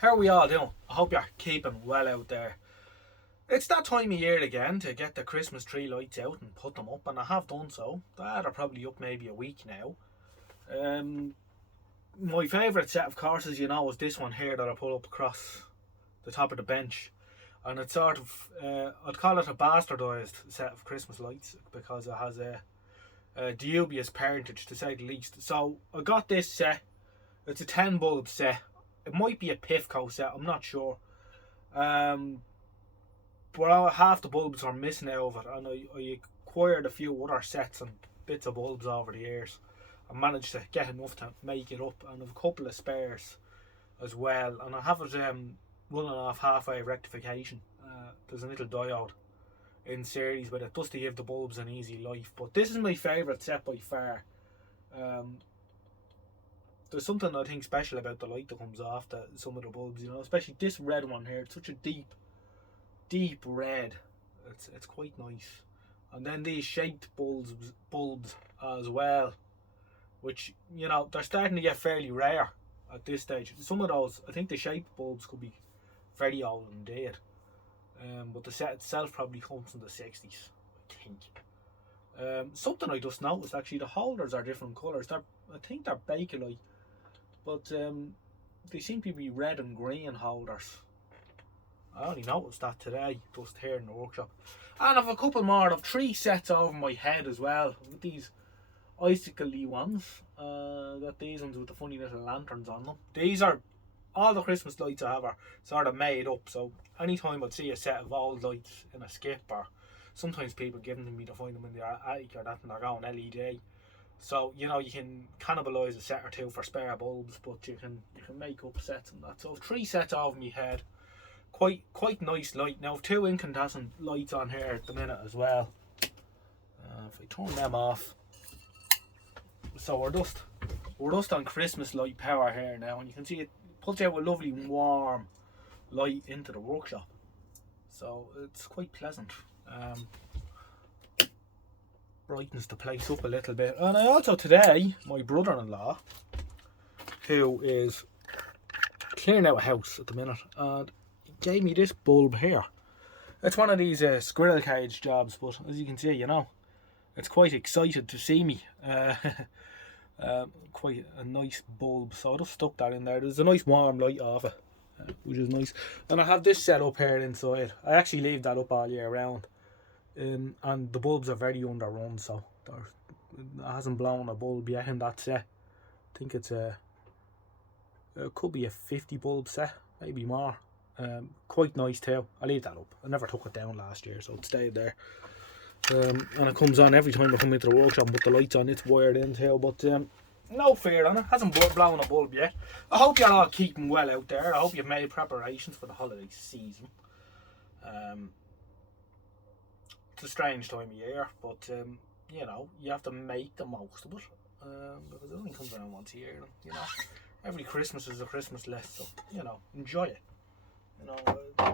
How are we all doing? I hope you're keeping well out there. It's that time of year again to get the Christmas tree lights out and put them up, and I have done so. They're probably up maybe a week now. Um, my favourite set of courses, is this one here that I put up across the top of the bench. And it's sort of, I'd call it a bastardised set of Christmas lights because it has a dubious parentage to say the least. So I got this set. It's a 10 bulb set. It might be a Pifco set, I'm not sure. But half the bulbs are missing out of it, and I acquired a few other sets and bits of bulbs over the years. I managed to get enough to make it up, and I have a couple of spares as well. And I have it running off halfway rectification. There's a little diode in series with it, just to give the bulbs an easy life. But this is my favourite set by far. There's something I think special about the light that comes off some of the bulbs, especially this red one here. It's such a deep red. It's quite nice. And then these shaped bulbs as well, which they're starting to get fairly rare at this stage. Some of those, I think the shaped bulbs could be very old and dead. But the set itself probably comes in the 60s, I think. Something I just noticed, actually, the holders are different colours. I think they're Bakelite, but they seem to be red and green holders. I only noticed that today, just here in the workshop. And I've a couple more. I've 3 sets over my head as well, with these icicle-y ones. Got these ones with the funny little lanterns on them. These are all the Christmas lights I have are sort of made up, so anytime I'd see a set of old lights in a skip, or sometimes people give them to me to find them in their attic or that, and they're going LED. So you can cannibalise a set or two for spare bulbs, but you can make up sets and that. So 3 sets over my head. Quite nice light. Now 2 incandescent lights on here at the minute as well. If I turn them off, so we're just on Christmas light power here now, and you can see it puts out a lovely warm light into the workshop. So it's quite pleasant. Brightens the place up a little bit. And I also today, my brother-in-law, who is clearing out a house at the minute, and he gave me this bulb here. It's one of these squirrel cage jobs, but as you can see, it's quite excited to see me. Quite a nice bulb, so I just stuck that in there. There's a nice warm light off it, which is nice. And I have this set up here inside. I actually leave that up all year round. And the bulbs are very underrun, so it hasn't blown a bulb yet in that set. I think it could be a 50 bulb set, maybe more. Quite nice too. I leave that up. I never took it down last year, so it stayed there. And it comes on every time I come into the workshop and put the lights on. It's wired in too, but no fear on it. Hasn't blown a bulb yet. I hope you're all keeping well out there. I hope you've made preparations for the holiday season. It's a strange time of year, but you have to make the most of it, because it only comes around once a year. Every Christmas is a Christmas less, so enjoy it.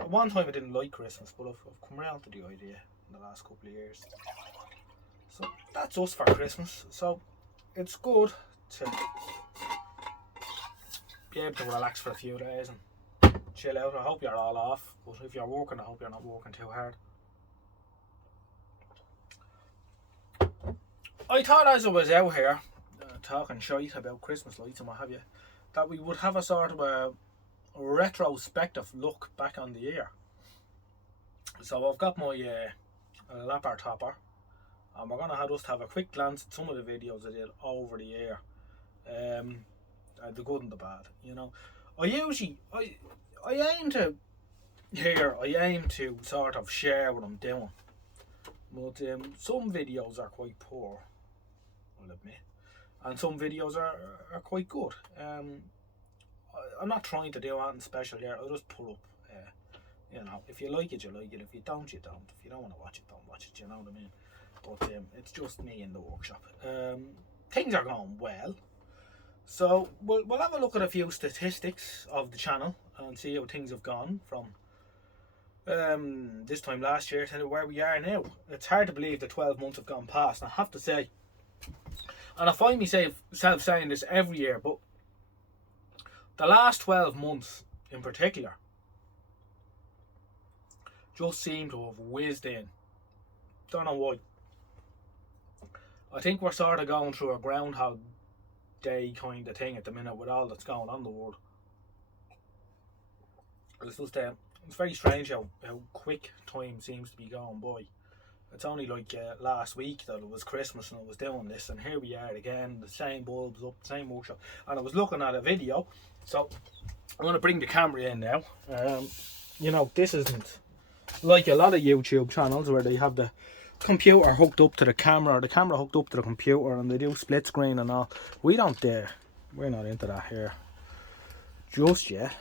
One time I didn't like Christmas, but I've come around to the idea in the last couple of years. So that's us for Christmas. So it's good to be able to relax for a few days and chill out. I hope you're all off, but if you're working, I hope you're not working too hard. I thought as I was out here talking shite about Christmas lights and what have you, that we would have a sort of a retrospective look back on the year. So I've got my lapper topper, and we're going to just have a quick glance at some of the videos I did over the year. The good and the bad, I aim to sort of share what I'm doing. But some videos are quite poor, I'll admit, and some videos are quite good. I'm not trying to do anything special here. I'll just pull up. If you like it, you like it. If you don't, you don't. If you don't want to watch it, don't watch it. You know what I mean? But it's just me in the workshop. Things are going well. So we'll have a look at a few statistics of the channel and see how things have gone from this time last year to where we are now. It's hard to believe the 12 months have gone past. And I have to say, and I find myself saying this every year, but the last 12 months in particular just seem to have whizzed in. Don't know why. I think we're sort of going through a Groundhog Day kind of thing at the minute with all that's going on in the world. It's just it's very strange how quick time seems to be going by. It's only like last week that it was Christmas and I was doing this, and here we are again, the same bulbs up, same workshop. And I was looking at a video, so I'm going to bring the camera in now. You know, this isn't like a lot of YouTube channels where they have the computer hooked up to the camera, or the camera hooked up to the computer, and they do split screen and all. We don't dare. We're not into that here just yet.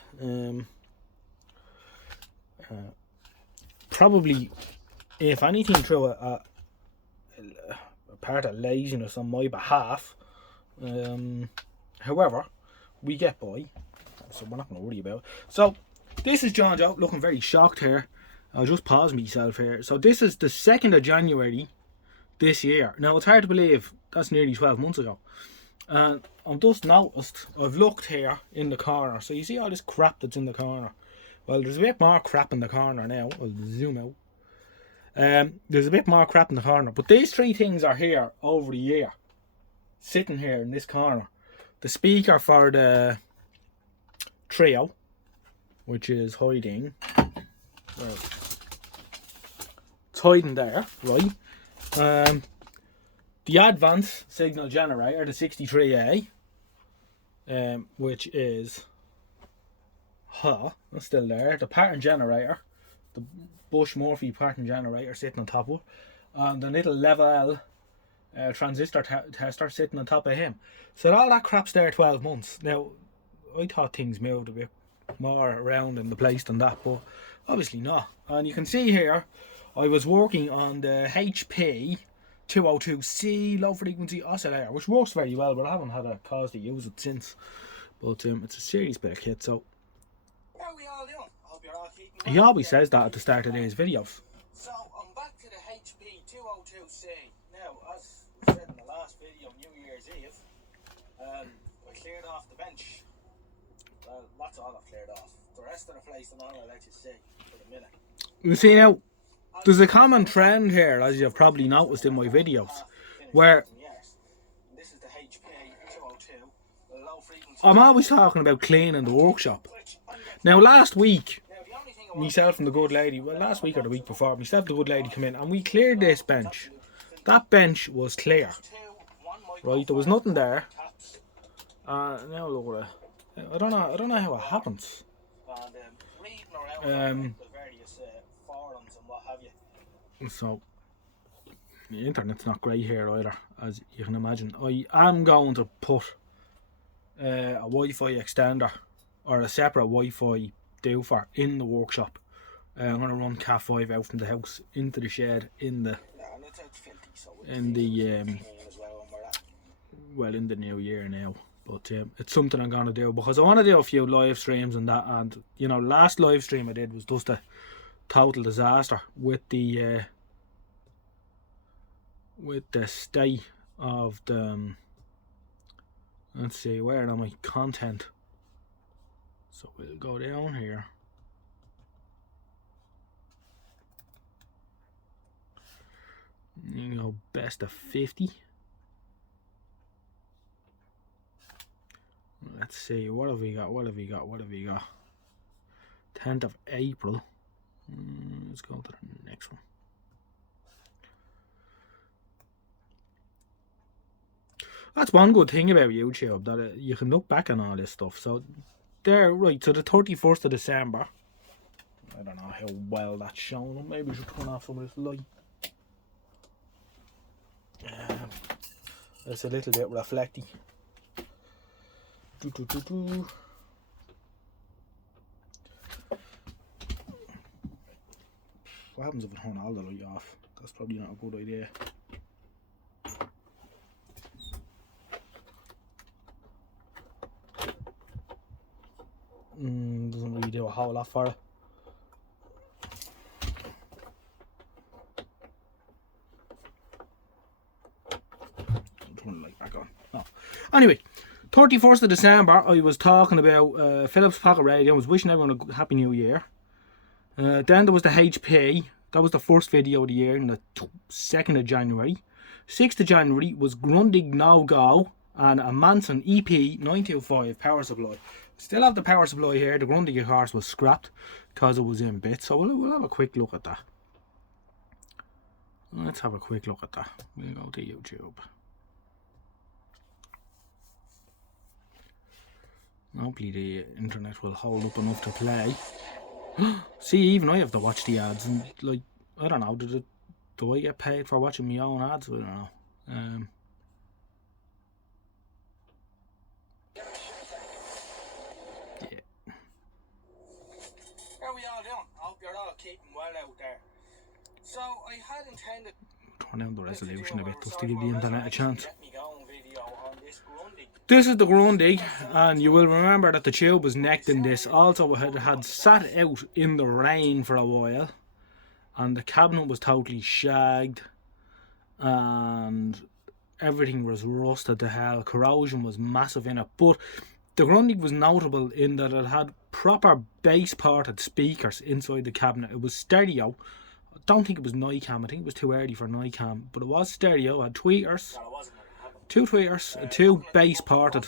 Probably, if anything, through a part of laziness on my behalf. However, we get by, so we're not going to worry about it. So this is John Joe looking very shocked here. I'll just pause myself here. So this is the 2nd of January this year. Now it's hard to believe that's nearly 12 months ago. And I've just noticed, I've looked here in the corner. So you see all this crap that's in the corner. Well, there's a bit more crap in the corner now. I'll zoom out. There's a bit more crap in the corner. But these 3 things are here over the year. Sitting here in this corner. The speaker for the trio, which is hiding. Well, it's hiding there, right? The Advance signal generator, the 63A, which is that's still there. The pattern generator, the Bush Murphy pattern generator sitting on top of it, and the little level transistor tester sitting on top of him. So all that crap's there 12 months. Now, I thought things moved a bit more around in the place than that, but obviously not. And you can see here, I was working on the HP 202C low frequency oscillator, which works very well, but I haven't had a cause to use it since. But it's a serious bit of kit, so how are we all doing? I hope you're all keeping well. He always says that at the start of his videos. So I'm back to the HP 202C. Now, as we said in the last video, New Year's Eve, I cleared off the bench. Well, that's all I've cleared off. The rest of the place, I'm not going to let you see for the minute. You see now, there's a common trend here, as you've probably noticed in my videos, where this is the HP 202, low frequency. I'm always talking about cleaning the workshop. Now last week, myself and the good lady, well last week or the week before, myself and the good lady come in and we cleared this bench. That bench was clear. Right, there was nothing there. Now look at it. I don't know how it happens. So the internet's not great here either, as you can imagine. I am going to put a Wi-Fi extender or a separate Wi-Fi doofer in the workshop. I'm going to run Cat 5 out from the house into the shed in the new year now. But it's something I'm going to do because I want to do a few live streams and that. And you know, last live stream I did was just a total disaster with the state of the let's see, where are my content? So we'll go down here. You know, best of 50. Let's see, what have we got? 10th of April. Let's go to the next one. That's one good thing about YouTube, that you can look back on all this stuff. So there, right, so the 31st of December. I don't know how well that's shown. Maybe we should turn off some of this light. It's a little bit reflecty. What happens if I turn all the light off? That's probably not a good idea. Doesn't really do a whole lot for it. Turn the light back on. Oh. Anyway, 31st of December, I was talking about Philips Pocket Radio. I was wishing everyone a happy new year. Then there was the HP. That was the first video of the year, on the 2nd of January. 6th of January was Grundig No Go and a Manson EP 925 power supply. Still have the power supply here. The Grundig, of course, was scrapped because it was in bits. So we'll have a quick look at that. Let's have a quick look at that. We'll go to YouTube. Hopefully the internet will hold up enough to play. See, even I have to watch the ads, and like, I don't know, do I get paid for watching my own ads? I don't know. Yeah. How are we all doing? I hope you're all keeping well out there. So I had intended turn down the resolution a bit just to give the internet a chance. Get me going video on this Grundig. This is the Grundig, and you will remember that the tube was necked in this. Also, it had sat out in the rain for a while, and the cabinet was totally shagged, and everything was rusted to hell. Corrosion was massive in it, but the Grundig was notable in that it had proper bass-ported speakers inside the cabinet. It was stereo. I don't think it was Nicam. I think it was too early for Nicam, but it was stereo. It had tweeters. Two tweeters, two bass-ported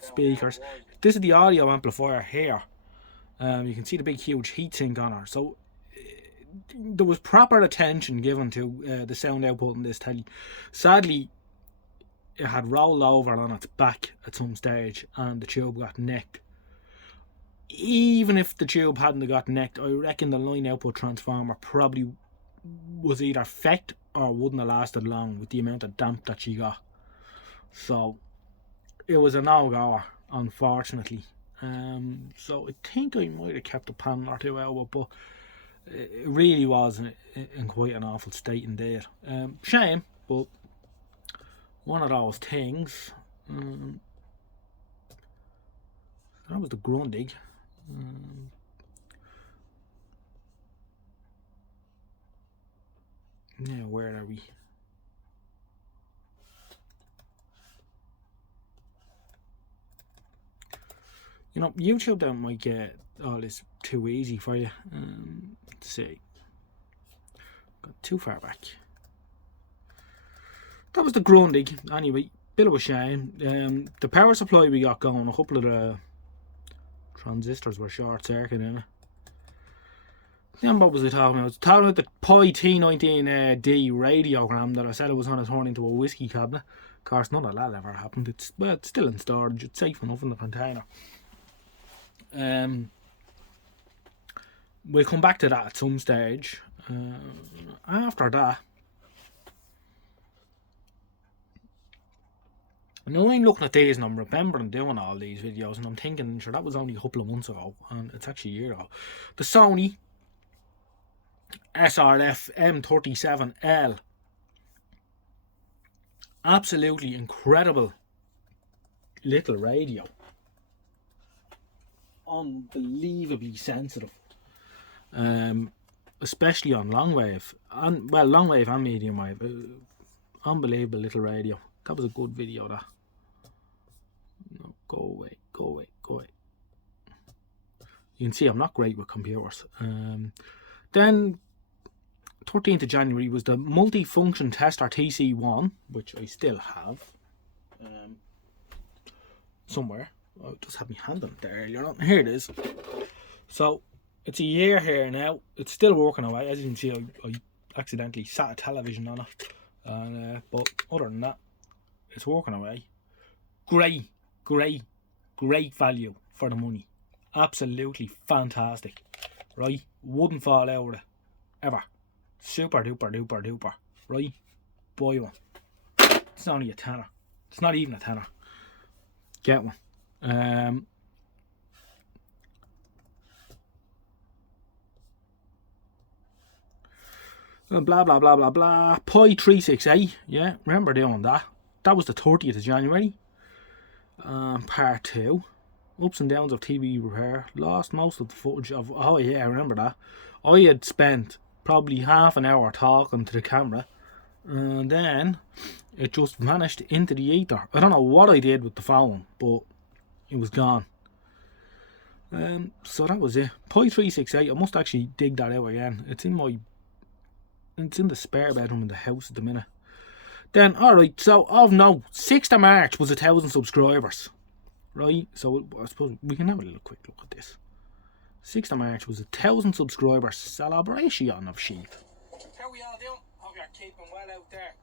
speakers. This is the audio amplifier here. You can see the big huge heatsink on her. So there was proper attention given to the sound output in this telly. Sadly, it had rolled over on its back at some stage and the tube got necked. Even if the tube hadn't got necked, I reckon the line output transformer probably was either fecked or wouldn't have lasted long with the amount of damp that she got. So it was a no-goer, unfortunately. So I think I might have kept a panel or two out of it, but it really was in quite an awful state indeed. Shame, but one of those things. That was the Grundig. Now, where are we? You know, YouTube don't might get all this too easy for you. Let's see. Got too far back. That was the Grundig. Anyway, bit of a shame. The power supply we got going, a couple of the transistors were short circuit in it. Then what was I talking about? I was talking about the Pi T19D radiogram that I said it was going to turn into a whiskey cabinet. Of course, none of that ever happened. It's still in storage. It's safe enough in the container. We'll come back to that at some stage. After that, now I'm looking at these and I'm remembering doing all these videos and I'm thinking, sure, that was only a couple of months ago and it's actually a year ago. The Sony SRF M37L. Absolutely incredible little radio. Unbelievably sensitive. Especially on long wave. Long wave and medium wave. Unbelievable little radio. That was a good video, that. No, go away. You can see I'm not great with computers. Then 13th of January was the multi-function tester TC1, which I still have somewhere. I just had my hand on it there earlier on. Here it is. So it's a year here now. It's still working away. As you can see, I accidentally sat a television on it. And but other than that, it's working away. Great value for the money. Absolutely fantastic. Right? Wouldn't fall out of it. Ever. Super duper. Right? Buy one. It's only a tenner. It's not even a tenner. Get one. Blah blah blah blah blah. Pi 368. Yeah, remember doing that. That was the 30th of January. Part 2. Ups and downs of TV repair. Lost most of the footage of... Oh yeah, I remember that. I had spent probably half an hour talking to the camera and then it just vanished into the ether. I don't know what I did with the phone, but it was gone. So that was it. Pi 368. I must actually dig that out again. It's in the spare bedroom in the house at the minute. Then, alright, so of note, 6th of March was 1,000 subscribers. Right? So I suppose we can have a little quick look at this. 6th of March was 1,000 subscribers celebration of sheep. How we all doing? Hope you're keeping well out there.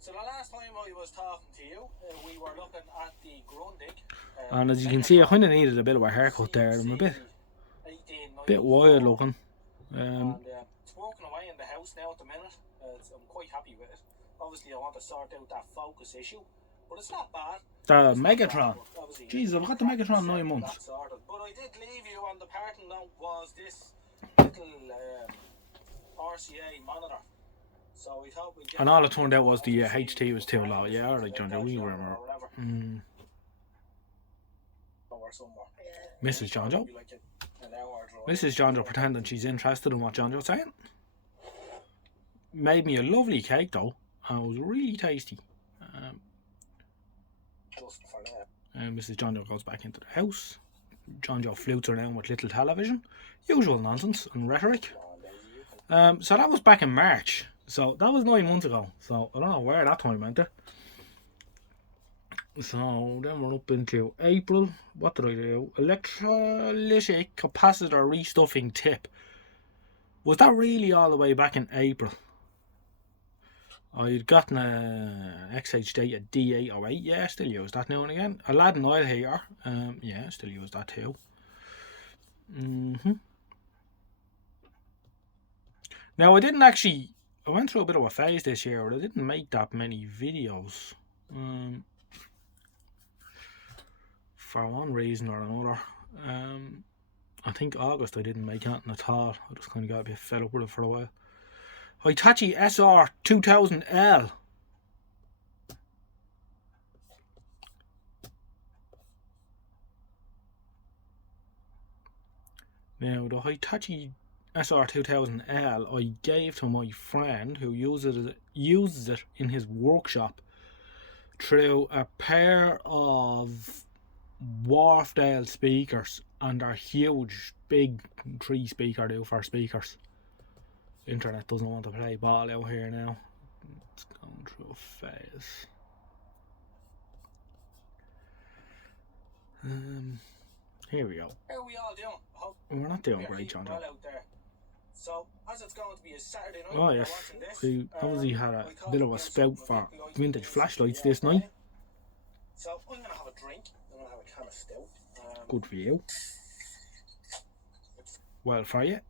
So the last time I was talking to you, we were looking at the Grundig. And as you can see, I kind of needed a bit of a haircut there. I'm a bit wired looking. And it's working away in the house now at the minute. I'm quite happy with it. Obviously, I want to sort out that focus issue, but it's not bad. The Megatron. Jeez, I've got the Megatron 9 months. But I did leave you on the parting note was this little RCA monitor. So we thought we'd get. And all it turned out was the HT was too low. Yeah, alright, John, we remember. Mrs. Jonjo. Mrs. Jonjo pretending she's interested in what Jonjo's saying. Made me a lovely cake though, and it was really tasty. Mrs. Jonjo goes back into the house. Jonjo flutes around with little television. Usual nonsense and rhetoric. So that was back in March. So that was 9 months ago. So I don't know where that time went. So then we're up into April. What did I do? Electrolytic capacitor restuffing tip. Was that really all the way back in April? I'd gotten a XH data D808. Yeah, still use that now and again. Aladdin oil heater. Yeah, still use that too. Now I didn't actually. I went through a bit of a phase this year where I didn't make that many videos. For one reason or another. I think August I didn't make anything at all. I just kind of got a bit fed up with it for a while. Hitachi SR 2000L. Now the Hitachi SR 2000L I gave to my friend who uses it in his workshop through a pair of Wharfdale speakers, and they're huge, big 3-speaker do for speakers. Internet doesn't want to play ball out here now. It's going through a phase. Here we go. How are we all doing? We're not doing great, John. Well out there. So, as it's going to be a Saturday night, oh yes, we obviously had a bit of a spout for vintage flashlights this night. So I'm going to have a drink. I'm going to have a can of stout. Good for you. Well for you.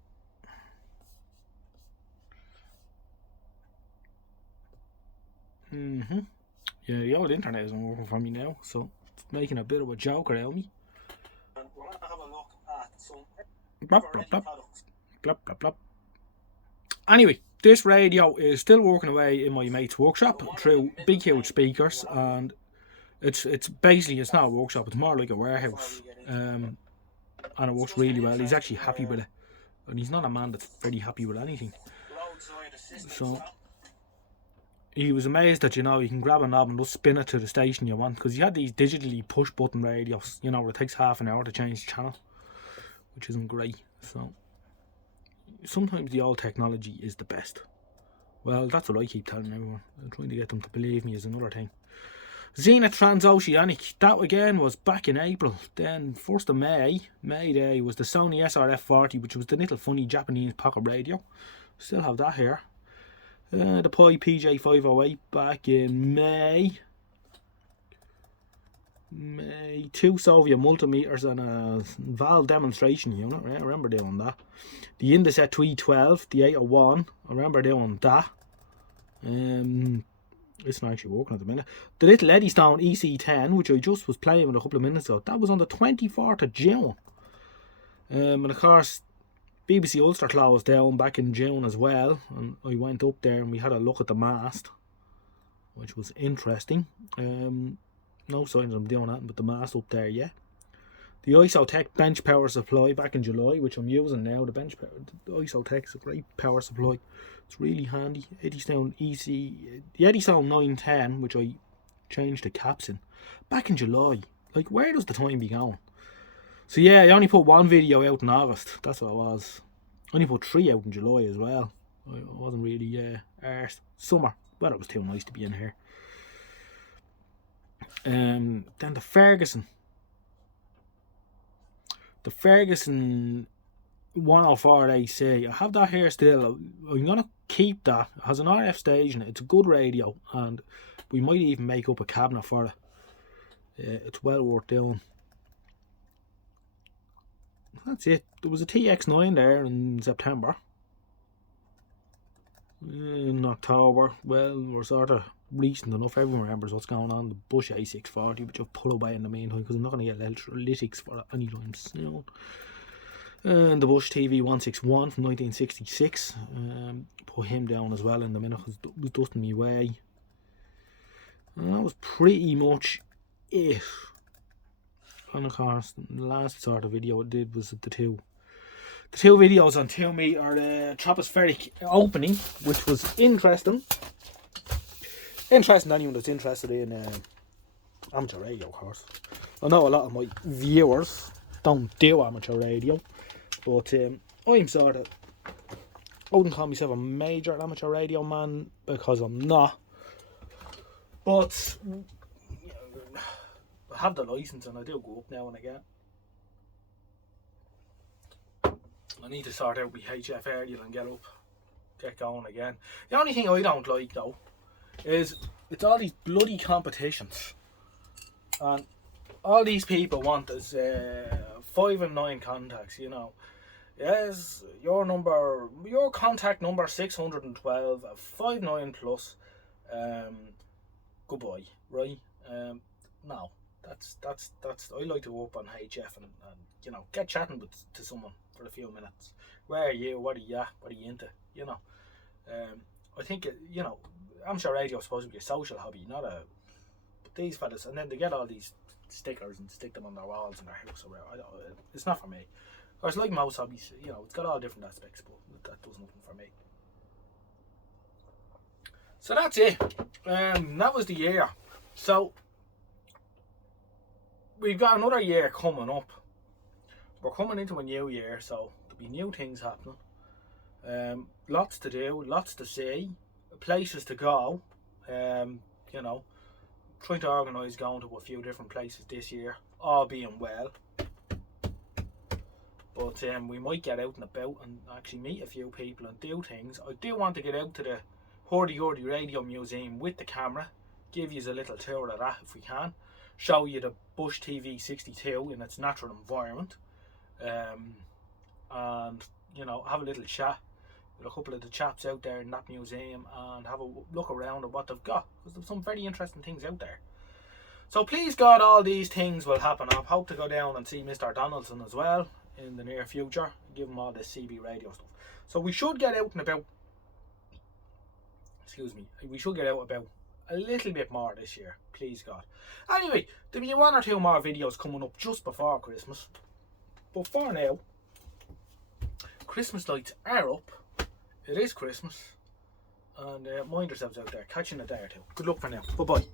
Yeah, the old internet isn't working for me now, so it's making a bit of a joke around me. And we're going to have a look at some blop, blop, blop. Blop, blop, blop. Anyway, this radio is still working away in my mate's workshop through big huge speakers, and it's basically, it's not a workshop, it's more like a warehouse, and it works really well. He's actually happy with it, and he's not a man that's very happy with anything. So he was amazed that, you know, you can grab a knob and just spin it to the station you want, because he had these digitally push button radios, you know, where it takes half an hour to change the channel, which isn't great. So sometimes the old technology is the best. Well, that's what I keep telling everyone. I'm trying to get them to believe me is another thing. Zenith Transoceanic, that again was back in April. Then 1st of May Day, was the Sony SRF40, which was the little funny Japanese pocket radio. Still have that here. The Pi PJ508 back in May. 2 Soviet multimeters and a valve demonstration unit. I remember doing that. The Indeset 312, the 801. I remember doing that. It's not actually working at the minute. The little Eddystone EC10, which I just was playing with a couple of minutes ago, that was on the 24th of June. And of course, BBC Ulster closed down back in June as well, and I went up there and we had a look at the mast, which was interesting. No signs of them doing that with the mast up there yet. The Isotech bench power supply back in July, which I'm using now. The bench power, the Isotech is a great power supply. It's really handy. Eddystone EC, the Eddystone 910, which I changed the caps in back in July. Like, where does the time be going? So yeah, I only put one video out in August. That's what it was. I only put 3 out in July as well. I wasn't really arsed. Summer, but it was too nice to be in here. Then the Ferguson 104 AC. I have that here still. I'm gonna keep that. It has an RF stage in it. It's a good radio, and we might even make up a cabinet for it. It's well worth doing. That's it. There was a TX9 there in September. In October, well, we're sort of recent enough. Everyone remembers what's going on. The Bush A640, which I've put away in the meantime because I'm not going to get electrolytics for it anytime soon. And the Bush TV 161 from 1966. Put him down as well in the minute because it was dusting me way. And that was pretty much it. And of course, the last sort of video I did was the two videos on 2 meter tropospheric opening, which was interesting. Interesting to anyone that's interested in amateur radio, of course. I know a lot of my viewers don't do amateur radio, but I'm sort of, I wouldn't call myself a major amateur radio man because I'm not. But I have the license and I do go up now and again. I need to sort out my HF aerial and get going again. The only thing I don't like though is it's all these bloody competitions, and all these people want is 5 and 9 contacts. You know, yes, your contact number 612, 59 plus. Goodbye, right? No, that's. I like to go up on HF and you know, get chatting to someone for a few minutes. Where are you? What are you at? What are you into? You know, I think you know, amateur radio is supposed to be a social hobby, not a. But these fellas, and then they get all these stickers and stick them on their walls in their house or whatever. It's not for me. Or it's like most hobbies, you know, it's got all different aspects, but that does nothing for me. So that's it. That was the year. So we've got another year coming up. We're coming into a new year, so there'll be new things happening. Lots to do, lots to see, places to go. You know, trying to organise going to a few different places this year, all being well. But we might get out and about and actually meet a few people and do things. I do want to get out to the Hurdy Radio Museum with the camera, give you a little tour of that if we can, show you the Bush TV 62 in its natural environment, and you know, have a little chat with a couple of the chaps out there in that museum and have a look around at what they've got, because there's some very interesting things out there. So please God, all these things will happen. I hope to go down and see Mr. Donaldson as well in the near future, give him all this CB radio stuff. So we should get out and about, we should get out about a little bit more this year, please God. Anyway, there'll be 1 or 2 more videos coming up just before Christmas. But for now, Christmas lights are up. It is Christmas. And mind yourselves out there. Catch you in a day or two. Good luck for now. Bye-bye.